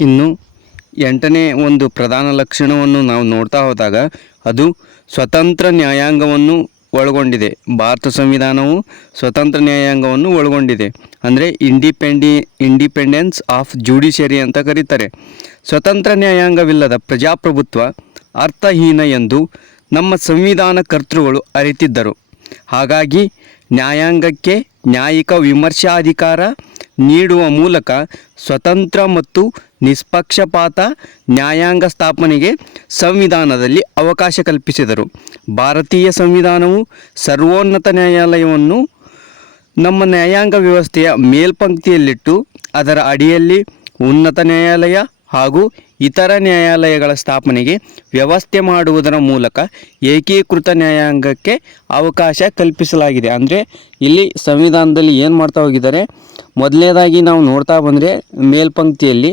ಇನ್ನು ಎಂಟನೇ ಒಂದು ಪ್ರಧಾನ ಲಕ್ಷಣವನ್ನು ನಾವು ನೋಡ್ತಾ ಹೋದಾಗ ಅದು ಸ್ವತಂತ್ರ ನ್ಯಾಯಾಂಗವನ್ನು ಒಳಗೊಂಡಿದೆ. ಭಾರತ ಸಂವಿಧಾನವು ಸ್ವತಂತ್ರ ನ್ಯಾಯಾಂಗವನ್ನು ಒಳಗೊಂಡಿದೆ. ಅಂದರೆ ಇಂಡಿಪೆಂಡೆನ್ಸ್ ಆಫ್ ಜುಡಿಷಿಯರಿ ಅಂತ ಕರೀತಾರೆ. ಸ್ವತಂತ್ರ ನ್ಯಾಯಾಂಗವಿಲ್ಲದ ಪ್ರಜಾಪ್ರಭುತ್ವ ಅರ್ಥಹೀನ ಎಂದು ನಮ್ಮ ಸಂವಿಧಾನ ಕರ್ತೃಗಳು ಅರಿತಿದ್ದರು. ಹಾಗಾಗಿ ನ್ಯಾಯಾಂಗಕ್ಕೆ ನ್ಯಾಯಿಕ ವಿಮರ್ಶಾಧಿಕಾರ ನೀಡುವ ಮೂಲಕ ಸ್ವತಂತ್ರ ಮತ್ತು ನಿಷ್ಪಕ್ಷಪಾತ ನ್ಯಾಯಾಂಗ ಸ್ಥಾಪನೆಗೆ ಸಂವಿಧಾನದಲ್ಲಿ ಅವಕಾಶ ಕಲ್ಪಿಸಿದರು. ಭಾರತೀಯ ಸಂವಿಧಾನವು ಸರ್ವೋನ್ನತ ನ್ಯಾಯಾಲಯವನ್ನು ನಮ್ಮ ನ್ಯಾಯಾಂಗ ವ್ಯವಸ್ಥೆಯ ಮೇಲ್ಪಂಕ್ತಿಯಲ್ಲಿಟ್ಟು ಅದರ ಅಡಿಯಲ್ಲಿ ಉನ್ನತ ನ್ಯಾಯಾಲಯ ಹಾಗೂ ಇತರ ನ್ಯಾಯಾಲಯಗಳ ಸ್ಥಾಪನೆಗೆ ವ್ಯವಸ್ಥೆ ಮಾಡುವುದರ ಮೂಲಕ ಏಕೀಕೃತ ನ್ಯಾಯಾಂಗಕ್ಕೆ ಅವಕಾಶ ಕಲ್ಪಿಸಲಾಗಿದೆ. ಅಂದರೆ ಇಲ್ಲಿ ಸಂವಿಧಾನದಲ್ಲಿ ಏನು ಮಾಡ್ತಾ ಹೋಗಿದ್ದಾರೆ, ಮೊದಲನೇದಾಗಿ ನಾವು ನೋಡ್ತಾ ಬಂದರೆ ಮೇಲ್ಪಂಕ್ತಿಯಲ್ಲಿ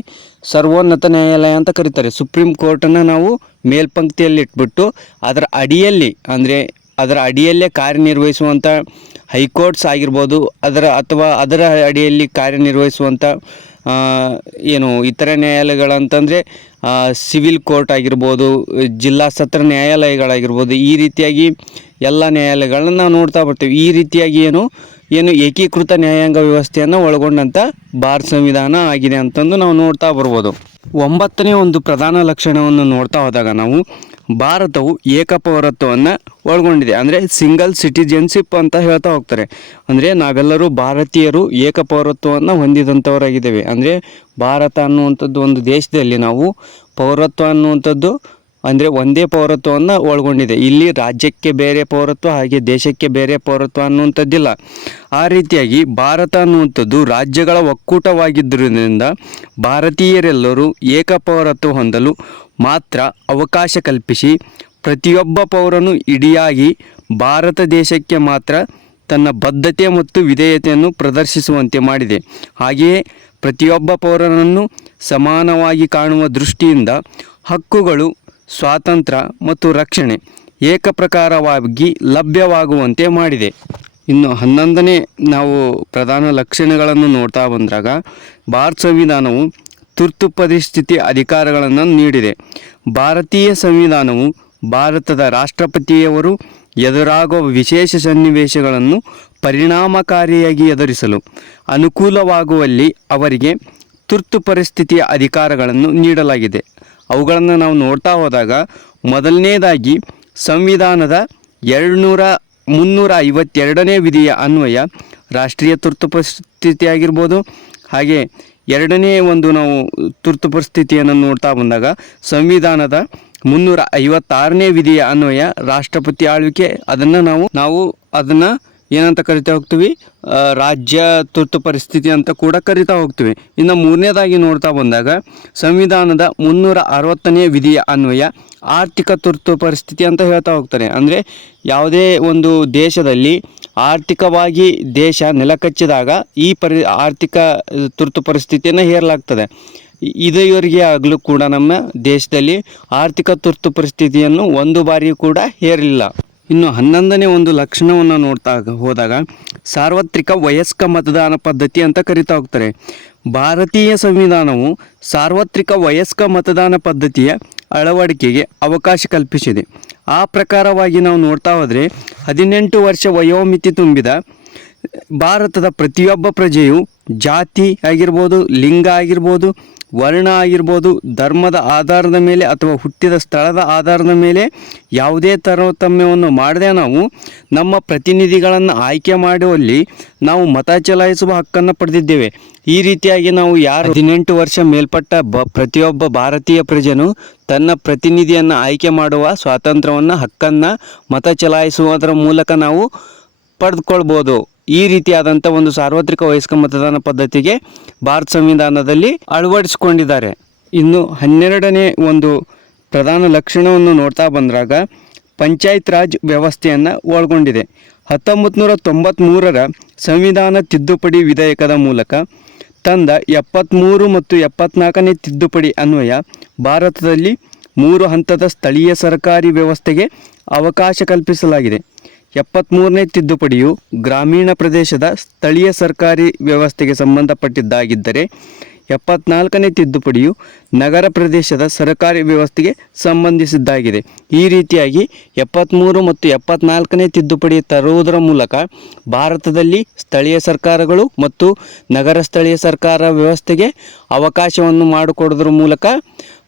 ಸರ್ವೋನ್ನತ ನ್ಯಾಯಾಲಯ ಅಂತ ಕರೀತಾರೆ. ಸುಪ್ರೀಂ ಕೋರ್ಟನ್ನು ನಾವು ಮೇಲ್ಪಂಕ್ತಿಯಲ್ಲಿ ಇಟ್ಬಿಟ್ಟು ಅದರ ಅಡಿಯಲ್ಲೇ ಕಾರ್ಯನಿರ್ವಹಿಸುವಂಥ ಹೈಕೋರ್ಟ್ಸ್ ಆಗಿರ್ಬೋದು, ಅದರ ಅಡಿಯಲ್ಲಿ ಕಾರ್ಯನಿರ್ವಹಿಸುವಂಥ ಇತರ ನ್ಯಾಯಾಲಯಗಳಂತಂದರೆ ಸಿವಿಲ್ ಕೋರ್ಟ್ ಆಗಿರ್ಬೋದು, ಜಿಲ್ಲಾ ಸತ್ರ ನ್ಯಾಯಾಲಯಗಳಾಗಿರ್ಬೋದು, ಈ ರೀತಿಯಾಗಿ ಎಲ್ಲ ನ್ಯಾಯಾಲಯಗಳನ್ನ ನಾವು ನೋಡ್ತಾ ಬರ್ತೀವಿ. ಈ ರೀತಿಯಾಗಿ ಏನು ಏಕೀಕೃತ ನ್ಯಾಯಾಂಗ ವ್ಯವಸ್ಥೆಯನ್ನು ಒಳಗೊಂಡಂಥ ಭಾರತ ಸಂವಿಧಾನ ಆಗಿದೆ ಅಂತಂದು ನಾವು ನೋಡ್ತಾ ಬರ್ಬೋದು. 9ನೇ ಒಂದು ಪ್ರಧಾನ ಲಕ್ಷಣವನ್ನು ನೋಡ್ತಾ ಹೋದಾಗ ನಾವು ಭಾರತವು ಏಕಪೌರತ್ವವನ್ನು ಒಳಗೊಂಡಿದೆ. ಅಂದರೆ ಸಿಂಗಲ್ ಸಿಟಿಜನ್ಶಿಪ್ ಅಂತ ಹೇಳ್ತಾ ಹೋಗ್ತಾರೆ. ಅಂದರೆ ನಾವೆಲ್ಲರೂ ಭಾರತೀಯರು ಏಕಪೌರತ್ವವನ್ನು ಹೊಂದಿದಂಥವರಾಗಿದ್ದೇವೆ. ಅಂದರೆ ಭಾರತ ಅನ್ನುವಂಥದ್ದು ಒಂದು ದೇಶದಲ್ಲಿ ನಾವು ಪೌರತ್ವ ಅನ್ನುವಂಥದ್ದು ಅಂದರೆ ಒಂದೇ ಪೌರತ್ವವನ್ನು ಒಳಗೊಂಡಿದೆ. ಇಲ್ಲಿ ರಾಜ್ಯಕ್ಕೆ ಬೇರೆ ಪೌರತ್ವ ಹಾಗೆ ದೇಶಕ್ಕೆ ಬೇರೆ ಪೌರತ್ವ ಅನ್ನುವಂಥದ್ದಿಲ್ಲ. ಆ ರೀತಿಯಾಗಿ ಭಾರತ ಅನ್ನುವಂಥದ್ದು ರಾಜ್ಯಗಳ ಒಕ್ಕೂಟವಾಗಿದ್ದರಿಂದ ಭಾರತೀಯರೆಲ್ಲರೂ ಏಕಪೌರತ್ವ ಹೊಂದಲು ಮಾತ್ರ ಅವಕಾಶ ಕಲ್ಪಿಸಿ ಪ್ರತಿಯೊಬ್ಬ ಪೌರನು ಇಡಿಯಾಗಿ ಭಾರತ ದೇಶಕ್ಕೆ ಮಾತ್ರ ತನ್ನ ಬದ್ಧತೆ ಮತ್ತು ವಿಧೇಯತೆಯನ್ನು ಪ್ರದರ್ಶಿಸುವಂತೆ ಮಾಡಿದೆ. ಹಾಗೆಯೇ ಪ್ರತಿಯೊಬ್ಬ ಪೌರನನ್ನು ಸಮಾನವಾಗಿ ಕಾಣುವ ದೃಷ್ಟಿಯಿಂದ ಹಕ್ಕುಗಳು, ಸ್ವಾತಂತ್ರ್ಯ ಮತ್ತು ರಕ್ಷಣೆ ಏಕಪ್ರಕಾರವಾಗಿ ಲಭ್ಯವಾಗುವಂತೆ ಮಾಡಿದೆ. ಇನ್ನು 11ನೇ ನಾವು ಪ್ರಧಾನ ಲಕ್ಷಣಗಳನ್ನು ನೋಡ್ತಾ ಬಂದಾಗ ಭಾರತ ಸಂವಿಧಾನವು ತುರ್ತು ಪರಿಸ್ಥಿತಿ ಅಧಿಕಾರಗಳನ್ನು ನೀಡಿದೆ. ಭಾರತೀಯ ಸಂವಿಧಾನವು ಭಾರತದ ರಾಷ್ಟ್ರಪತಿಯವರು ಎದುರಾಗುವ ವಿಶೇಷ ಸನ್ನಿವೇಶಗಳನ್ನು ಪರಿಣಾಮಕಾರಿಯಾಗಿ ಎದುರಿಸಲು ಅನುಕೂಲವಾಗುವಲ್ಲಿ ಅವರಿಗೆ ತುರ್ತು ಪರಿಸ್ಥಿತಿಯ ಅಧಿಕಾರಗಳನ್ನು ನೀಡಲಾಗಿದೆ. ಅವುಗಳನ್ನು ನಾವು ನೋಡ್ತಾ ಹೋದಾಗ ಮೊದಲನೇದಾಗಿ ಸಂವಿಧಾನದ 352ನೇ ವಿಧಿಯ ಅನ್ವಯ ರಾಷ್ಟ್ರೀಯ ತುರ್ತು ಪರಿಸ್ಥಿತಿ ಆಗಿರ್ಬೋದು. ಹಾಗೆ ಎರಡನೇ ಒಂದು ನಾವು ತುರ್ತು ಪರಿಸ್ಥಿತಿಯನ್ನು ನೋಡ್ತಾ ಬಂದಾಗ ಸಂವಿಧಾನದ 356ನೇ ವಿಧಿಯ ಅನ್ವಯ ರಾಷ್ಟ್ರಪತಿ ಆಳ್ವಿಕೆ, ನಾವು ಅದನ್ನು ಏನಂತ ಕರಿತಾ ಹೋಗ್ತೀವಿ, ರಾಜ್ಯ ತುರ್ತು ಪರಿಸ್ಥಿತಿ ಅಂತ ಕೂಡ ಕರಿತಾ ಹೋಗ್ತೀವಿ. ಇನ್ನು ಮೂರನೇದಾಗಿ ನೋಡ್ತಾ ಬಂದಾಗ ಸಂವಿಧಾನದ 360ನೇ ವಿಧಿಯ ಅನ್ವಯ ಆರ್ಥಿಕ ತುರ್ತು ಪರಿಸ್ಥಿತಿ ಅಂತ ಹೇಳ್ತಾ ಹೋಗ್ತಾರೆ. ಅಂದರೆ ಯಾವುದೇ ಒಂದು ದೇಶದಲ್ಲಿ ಆರ್ಥಿಕವಾಗಿ ದೇಶ ನೆಲಕಚ್ಚಿದಾಗ ಈ ಆರ್ಥಿಕ ತುರ್ತು ಪರಿಸ್ಥಿತಿಯನ್ನು ಹೇರಲಾಗ್ತದೆ. ಇದುವರೆಗೆ ಆಗಲೂ ಕೂಡ ನಮ್ಮ ದೇಶದಲ್ಲಿ ಆರ್ಥಿಕ ತುರ್ತು ಪರಿಸ್ಥಿತಿಯನ್ನು ಒಂದು ಬಾರಿಯೂ ಕೂಡ ಹೇರಲಿಲ್ಲ. ಇನ್ನು 11ನೇ ಒಂದು ಲಕ್ಷಣವನ್ನು ನೋಡ್ತಾ ಹೋದಾಗ ಸಾರ್ವತ್ರಿಕ ವಯಸ್ಕ ಮತದಾನ ಪದ್ಧತಿ ಅಂತ ಕರಿತಾ ಹೋಗ್ತಾರೆ. ಭಾರತೀಯ ಸಂವಿಧಾನವು ಸಾರ್ವತ್ರಿಕ ವಯಸ್ಕ ಮತದಾನ ಪದ್ಧತಿಯ ಅಳವಡಿಕೆಗೆ ಅವಕಾಶ ಕಲ್ಪಿಸಿದೆ. ಆ ಪ್ರಕಾರವಾಗಿ ನಾವು ನೋಡ್ತಾ ಹೋದರೆ 18 ವರ್ಷ ವಯೋಮಿತಿ ತುಂಬಿದ ಭಾರತದ ಪ್ರತಿಯೊಬ್ಬ ಪ್ರಜೆಯು ಜಾತಿ ಆಗಿರ್ಬೋದು, ಲಿಂಗ ಆಗಿರ್ಬೋದು, ವರ್ಣ ಆಗಿರ್ಬೋದು, ಧರ್ಮದ ಆಧಾರದ ಮೇಲೆ ಅಥವಾ ಹುಟ್ಟಿದ ಸ್ಥಳದ ಆಧಾರದ ಮೇಲೆ ಯಾವುದೇ ತಾರತಮ್ಯವನ್ನು ಮಾಡದೆ ನಾವು ನಮ್ಮ ಪ್ರತಿನಿಧಿಗಳನ್ನು ಆಯ್ಕೆ ಮಾಡುವಲ್ಲಿ ನಾವು ಮತ ಚಲಾಯಿಸುವ ಹಕ್ಕನ್ನು ಪಡೆದಿದ್ದೇವೆ. ಈ ರೀತಿಯಾಗಿ ನಾವು 18 ವರ್ಷ ಮೇಲ್ಪಟ್ಟ ಪ್ರತಿಯೊಬ್ಬ ಭಾರತೀಯ ಪ್ರಜೆನು ತನ್ನ ಪ್ರತಿನಿಧಿಯನ್ನು ಆಯ್ಕೆ ಮಾಡುವ ಸ್ವಾತಂತ್ರ್ಯವನ್ನು, ಹಕ್ಕನ್ನು ಮತ ಚಲಾಯಿಸುವುದರ ಮೂಲಕ ನಾವು ಪಡೆದುಕೊಳ್ಬೋದು. ಈ ರೀತಿಯಾದಂಥ ಒಂದು ಸಾರ್ವತ್ರಿಕ ವಯಸ್ಕ ಮತದಾನ ಪದ್ಧತಿಗೆ ಭಾರತ ಸಂವಿಧಾನದಲ್ಲಿ ಅಳವಡಿಸಿಕೊಂಡಿದ್ದಾರೆ. ಇನ್ನು 12ನೇ ಒಂದು ಪ್ರಧಾನ ಲಕ್ಷಣವನ್ನು ನೋಡ್ತಾ ಬಂದಾಗ ಪಂಚಾಯತ್ ರಾಜ್ ವ್ಯವಸ್ಥೆಯನ್ನು ಒಳಗೊಂಡಿದೆ. 1993ರ ಸಂವಿಧಾನ ತಿದ್ದುಪಡಿ ವಿಧೇಯಕದ ಮೂಲಕ ತಂದ 73 ಮತ್ತು 74ನೇ ತಿದ್ದುಪಡಿ ಅನ್ವಯ ಭಾರತದಲ್ಲಿ 3 ಹಂತದ ಸ್ಥಳೀಯ ಸರ್ಕಾರಿ ವ್ಯವಸ್ಥೆಗೆ ಅವಕಾಶ ಕಲ್ಪಿಸಲಾಗಿದೆ. 73ನೇ ತಿದ್ದುಪಡಿಯು ಗ್ರಾಮೀಣ ಪ್ರದೇಶದ ಸ್ಥಳೀಯ ಸರ್ಕಾರಿ ವ್ಯವಸ್ಥೆಗೆ ಸಂಬಂಧಪಟ್ಟಿದ್ದಾಗಿದ್ದರೆ 74ನೇ ತಿದ್ದುಪಡಿಯು ನಗರ ಪ್ರದೇಶದ ಸರ್ಕಾರಿ ವ್ಯವಸ್ಥೆಗೆ ಸಂಬಂಧಿಸಿದ್ದಾಗಿದೆ. ಈ ರೀತಿಯಾಗಿ 73 ಮತ್ತು 74ನೇ ತಿದ್ದುಪಡಿ ತರುವುದರ ಮೂಲಕ ಭಾರತದಲ್ಲಿ ಸ್ಥಳೀಯ ಸರ್ಕಾರಗಳು ಮತ್ತು ನಗರ ಸ್ಥಳೀಯ ಸರ್ಕಾರ ವ್ಯವಸ್ಥೆಗೆ ಅವಕಾಶವನ್ನು ಮಾಡಿಕೊಡೋದ್ರ ಮೂಲಕ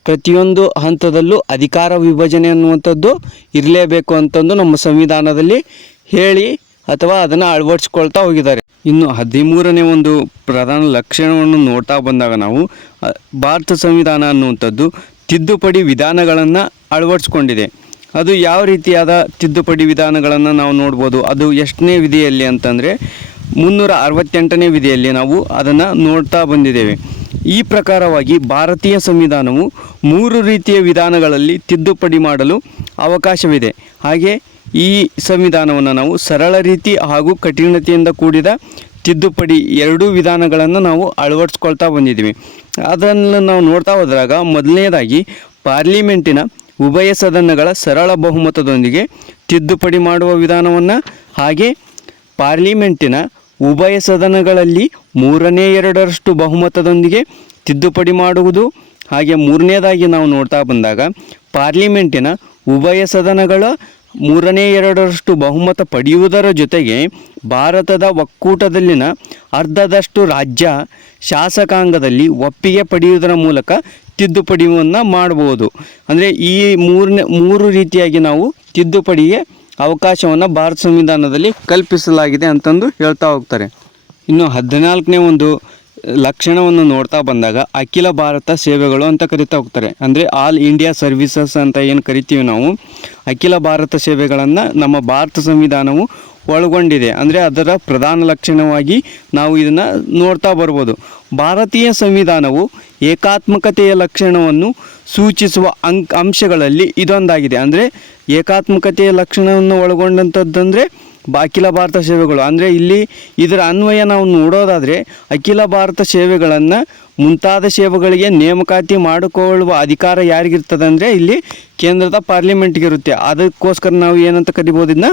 ಪ್ರತಿಯೊಂದು ಹಂತದಲ್ಲೂ ಅಧಿಕಾರ ವಿಭಜನೆ ಅನ್ನುವಂಥದ್ದು ಇರಲೇಬೇಕು ಅಂತಂದು ನಮ್ಮ ಸಂವಿಧಾನದಲ್ಲಿ ಹೇಳಿ ಅಥವಾ ಅದನ್ನು ಅಳವಡಿಸ್ಕೊಳ್ತಾ ಹೋಗಿದ್ದಾರೆ. ಇನ್ನು 13ನೇ ಒಂದು ಪ್ರಧಾನ ಲಕ್ಷಣವನ್ನು ನೋಡ್ತಾ ಬಂದಾಗ ನಾವು ಭಾರತ ಸಂವಿಧಾನ ಅನ್ನುವಂಥದ್ದು ತಿದ್ದುಪಡಿ ವಿಧಾನಗಳನ್ನು ಅಳವಡಿಸ್ಕೊಂಡಿದೆ. ಅದು ಯಾವ ರೀತಿಯಾದ ತಿದ್ದುಪಡಿ ವಿಧಾನಗಳನ್ನು ನಾವು ನೋಡ್ಬೋದು, ಅದು ಎಷ್ಟನೇ ವಿಧಿಯಲ್ಲಿ ಅಂತಂದರೆ 368ನೇ ವಿಧಿಯಲ್ಲಿ ನಾವು ಅದನ್ನು ನೋಡ್ತಾ ಬಂದಿದ್ದೇವೆ. ಈ ಪ್ರಕಾರವಾಗಿ ಭಾರತೀಯ ಸಂವಿಧಾನವು 3 ರೀತಿಯ ವಿಧಾನಗಳಲ್ಲಿ ತಿದ್ದುಪಡಿ ಮಾಡಲು ಅವಕಾಶವಿದೆ. ಹಾಗೆ ಈ ಸಂವಿಧಾನವನ್ನು ನಾವು ಸರಳ ರೀತಿ ಹಾಗೂ ಕಠಿಣತೆಯಿಂದ ಕೂಡಿದ ತಿದ್ದುಪಡಿ 2 ವಿಧಾನಗಳನ್ನು ನಾವು ಅಳವಡಿಸ್ಕೊಳ್ತಾ ಬಂದಿದ್ದೀವಿ. ಅದನ್ನು ನಾವು ನೋಡ್ತಾ ಹೋದಾಗ ಮೊದಲನೇದಾಗಿ ಪಾರ್ಲಿಮೆಂಟಿನ ಉಭಯ ಸದನಗಳ ಸರಳ ಬಹುಮತದೊಂದಿಗೆ ತಿದ್ದುಪಡಿ ಮಾಡುವ ವಿಧಾನವನ್ನು, ಹಾಗೆ ಪಾರ್ಲಿಮೆಂಟಿನ ಉಭಯ ಸದನಗಳಲ್ಲಿ 3/2 ಬಹುಮತದೊಂದಿಗೆ ತಿದ್ದುಪಡಿ ಮಾಡುವುದು. ಹಾಗೆ ಮೂರನೇದಾಗಿ ನಾವು ನೋಡ್ತಾ ಬಂದಾಗ ಪಾರ್ಲಿಮೆಂಟಿನ ಉಭಯ ಸದನಗಳ 3/2 ಬಹುಮತ ಪಡೆಯುವುದರ ಜೊತೆಗೆ ಭಾರತದ ಒಕ್ಕೂಟದಲ್ಲಿನ ಅರ್ಧದಷ್ಟು ರಾಜ್ಯ ಶಾಸಕಾಂಗದಲ್ಲಿ ಒಪ್ಪಿಗೆ ಪಡೆಯುವುದರ ಮೂಲಕ ತಿದ್ದುಪಡಿಯನ್ನು ಮಾಡಬಹುದು. ಅಂದರೆ ಈ ಮೂರು ರೀತಿಯಾಗಿ ನಾವು ತಿದ್ದುಪಡಿಗೆ ಅವಕಾಶವನ್ನು ಭಾರತ ಸಂವಿಧಾನದಲ್ಲಿ ಕಲ್ಪಿಸಲಾಗಿದೆ ಅಂತಂದು ಹೇಳ್ತಾ ಹೋಗ್ತಾರೆ. ಇನ್ನು 14ನೇ ಒಂದು ಲಕ್ಷಣವನ್ನು ನೋಡ್ತಾ ಬಂದಾಗ ಅಖಿಲ ಭಾರತ ಸೇವೆಗಳು ಅಂತ ಕರಿತಾ ಹೋಗ್ತಾರೆ. ಅಂದರೆ ಆಲ್ ಇಂಡಿಯಾ ಸರ್ವಿಸಸ್ ಅಂತ ಏನು ಕರಿತೀವಿ ನಾವು, ಅಖಿಲ ಭಾರತ ಸೇವೆಗಳನ್ನು ನಮ್ಮ ಭಾರತ ಸಂವಿಧಾನವು ಒಳಗೊಂಡಿದೆ. ಅಂದರೆ ಅದರ ಪ್ರಧಾನ ಲಕ್ಷಣವಾಗಿ ನಾವು ಇದನ್ನು ನೋಡ್ತಾ ಬರ್ಬೋದು. ಭಾರತೀಯ ಸಂವಿಧಾನವು ಏಕಾತ್ಮಕತೆಯ ಲಕ್ಷಣವನ್ನು ಸೂಚಿಸುವ ಅಂಶಗಳಲ್ಲಿ ಇದೊಂದಾಗಿದೆ. ಅಂದರೆ ಏಕಾತ್ಮಕತೆಯ ಲಕ್ಷಣವನ್ನು ಒಳಗೊಂಡಂಥದ್ದಂದರೆ ಅಖಿಲ ಭಾರತ ಸೇವೆಗಳು. ಅಂದರೆ ಇಲ್ಲಿ ಇದರ ಅನ್ವಯ ನಾವು ನೋಡೋದಾದರೆ ಅಖಿಲ ಭಾರತ ಸೇವೆಗಳನ್ನು ಮುಂತಾದ ಸೇವೆಗಳಿಗೆ ನೇಮಕಾತಿ ಮಾಡಿಕೊಳ್ಳುವ ಅಧಿಕಾರ ಯಾರಿಗಿರ್ತದೆ ಅಂದರೆ ಇಲ್ಲಿ ಕೇಂದ್ರದ ಪಾರ್ಲಿಮೆಂಟ್ಗೆ ಇರುತ್ತೆ. ಅದಕ್ಕೋಸ್ಕರ ನಾವು ಏನಂತ ಕರಿಬೋದು, ಇದನ್ನ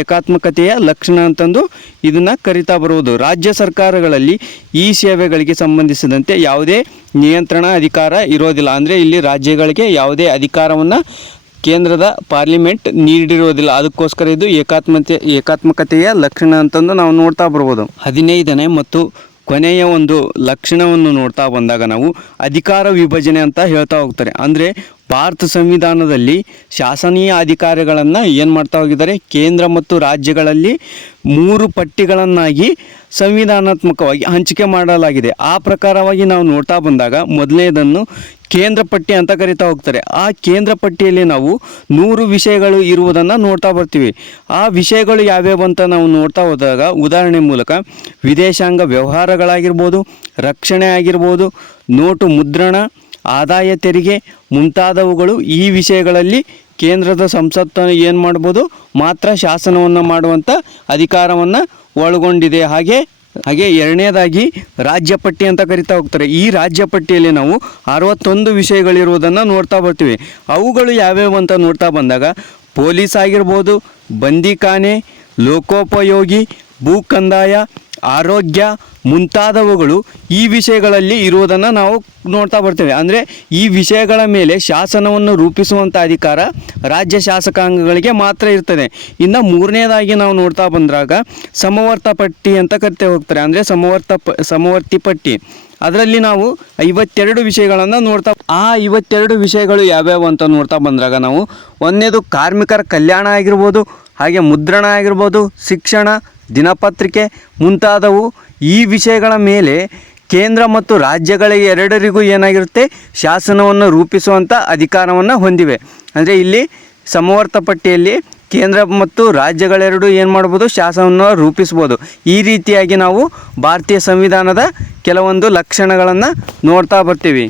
ಏಕಾತ್ಮಕತೆಯ ಲಕ್ಷಣ ಅಂತಂದು ಇದನ್ನು ಕರಿತಾ ಬರುವುದು. ರಾಜ್ಯ ಸರ್ಕಾರಗಳಲ್ಲಿ ಈ ಸೇವೆಗಳಿಗೆ ಸಂಬಂಧಿಸಿದಂತೆ ಯಾವುದೇ ನಿಯಂತ್ರಣ ಅಧಿಕಾರ ಇರೋದಿಲ್ಲ. ಅಂದರೆ ಇಲ್ಲಿ ರಾಜ್ಯಗಳಿಗೆ ಯಾವುದೇ ಅಧಿಕಾರವನ್ನು ಕೇಂದ್ರದ ಪಾರ್ಲಿಮೆಂಟ್ ನೀಡಿರೋದಿಲ್ಲ. ಅದಕ್ಕೋಸ್ಕರ ಇದು ಏಕಾತ್ಮಕತೆಯ ಲಕ್ಷಣ ಅಂತಂದು ನಾವು ನೋಡ್ತಾ ಬರ್ಬೋದು. 15ನೇ ಮತ್ತು ಕೊನೆಯ ಒಂದು ಲಕ್ಷಣವನ್ನು ನೋಡ್ತಾ ಬಂದಾಗ ನಾವು ಅಧಿಕಾರ ವಿಭಜನೆ ಅಂತ ಹೇಳ್ತಾ ಹೋಗ್ತಾರೆ. ಅಂದರೆ ಭಾರತ ಸಂವಿಧಾನದಲ್ಲಿ ಶಾಸನೀಯ ಅಧಿಕಾರಿಗಳನ್ನು ಏನು ಮಾಡ್ತಾ ಹೋಗಿದ್ದಾರೆ, ಕೇಂದ್ರ ಮತ್ತು ರಾಜ್ಯಗಳಲ್ಲಿ 3 ಪಟ್ಟಿಗಳನ್ನಾಗಿ ಸಂವಿಧಾನಾತ್ಮಕವಾಗಿ ಹಂಚಿಕೆ ಮಾಡಲಾಗಿದೆ. ಆ ಪ್ರಕಾರವಾಗಿ ನಾವು ನೋಡ್ತಾ ಬಂದಾಗ ಮೊದಲನೇದನ್ನು ಕೇಂದ್ರ ಪಟ್ಟಿ ಅಂತ ಕರಿತಾ ಹೋಗ್ತಾರೆ. ಆ ಕೇಂದ್ರ ಪಟ್ಟಿಯಲ್ಲಿ ನಾವು 100 ವಿಷಯಗಳು ಇರುವುದನ್ನು ನೋಡ್ತಾ ಬರ್ತೀವಿ. ಆ ವಿಷಯಗಳು ಯಾವ್ಯಾವು ಅಂತ ನಾವು ನೋಡ್ತಾ ಹೋದಾಗ ಉದಾಹರಣೆ ಮೂಲಕ ವಿದೇಶಾಂಗ ವ್ಯವಹಾರಗಳಾಗಿರ್ಬೋದು, ರಕ್ಷಣೆ ಆಗಿರ್ಬೋದು, ನೋಟು ಮುದ್ರಣ, ಆದಾಯ ತೆರಿಗೆ ಮುಂತಾದವುಗಳು ಈ ವಿಷಯಗಳಲ್ಲಿ ಕೇಂದ್ರದ ಸಂಸತ್ತು ಏನು ಮಾಡ್ಬೋದು, ಮಾತ್ರ ಶಾಸನವನ್ನು ಮಾಡುವಂಥ ಅಧಿಕಾರವನ್ನು ಒಳಗೊಂಡಿದೆ. ಹಾಗೆ ಎರಡನೇದಾಗಿ ರಾಜ್ಯ ಪಟ್ಟಿ ಅಂತ ಕರಿತಾ ಹೋಗ್ತಾರೆ. ಈ ರಾಜ್ಯ ಪಟ್ಟಿಯಲ್ಲಿ ನಾವು 61 ವಿಷಯಗಳಿರುವುದನ್ನು ನೋಡ್ತಾ ಬರ್ತೀವಿ. ಅವುಗಳು ಯಾವ್ಯಾವು ಅಂತ ನೋಡ್ತಾ ಬಂದಾಗ ಪೊಲೀಸ್ ಆಗಿರ್ಬೋದು, ಬಂದಿಖಾನೆ, ಲೋಕೋಪಯೋಗಿ, ಭೂ ಕಂದಾಯ, ಆರೋಗ್ಯ ಮುಂತಾದವುಗಳು ಈ ವಿಷಯಗಳಲ್ಲಿ ಇರುವುದನ್ನು ನಾವು ನೋಡ್ತಾ ಬರ್ತೇವೆ. ಅಂದರೆ ಈ ವಿಷಯಗಳ ಮೇಲೆ ಶಾಸನವನ್ನು ರೂಪಿಸುವಂಥ ಅಧಿಕಾರ ರಾಜ್ಯ ಶಾಸಕಾಂಗಗಳಿಗೆ ಮಾತ್ರ ಇರ್ತದೆ. ಇನ್ನು ಮೂರನೇದಾಗಿ ನಾವು ನೋಡ್ತಾ ಬಂದಾಗ ಸಮವರ್ತ ಪಟ್ಟಿ ಅಂತ ಕರಿತಾ ಹೋಗ್ತಾರೆ. ಅಂದರೆ ಸಮವರ್ತಿ ಪಟ್ಟಿ, ಅದರಲ್ಲಿ ನಾವು 52 ವಿಷಯಗಳನ್ನು ನೋಡ್ತಾ, ಆ 52 ವಿಷಯಗಳು ಯಾವ್ಯಾವು ಅಂತ ನೋಡ್ತಾ ಬಂದಾಗ ನಾವು ಒಂದನೇದು ಕಾರ್ಮಿಕರ ಕಲ್ಯಾಣ ಆಗಿರ್ಬೋದು, ಹಾಗೆ ಮುದ್ರಣ ಆಗಿರ್ಬೋದು, ಶಿಕ್ಷಣ, ದಿನಪತ್ರಿಕೆ ಮುಂತಾದವು ಈ ವಿಷಯಗಳ ಮೇಲೆ ಕೇಂದ್ರ ಮತ್ತು ರಾಜ್ಯಗಳಿಗೆ ಎರಡರಿಗೂ ಏನಾಗಿರುತ್ತೆ, ಶಾಸನವನ್ನು ರೂಪಿಸುವಂಥ ಅಧಿಕಾರವನ್ನು ಹೊಂದಿವೆ. ಅಂದರೆ ಇಲ್ಲಿ ಸಮವರ್ತ ಪಟ್ಟಿಯಲ್ಲಿ ಕೇಂದ್ರ ಮತ್ತು ರಾಜ್ಯಗಳೆರಡು ಏನು ಮಾಡ್ಬೋದು, ಶಾಸನವನ್ನು ರೂಪಿಸ್ಬೋದು. ಈ ರೀತಿಯಾಗಿ ನಾವು ಭಾರತೀಯ ಸಂವಿಧಾನದ ಕೆಲವೊಂದು ಲಕ್ಷಣಗಳನ್ನು ನೋಡ್ತಾ ಬರ್ತೀವಿ.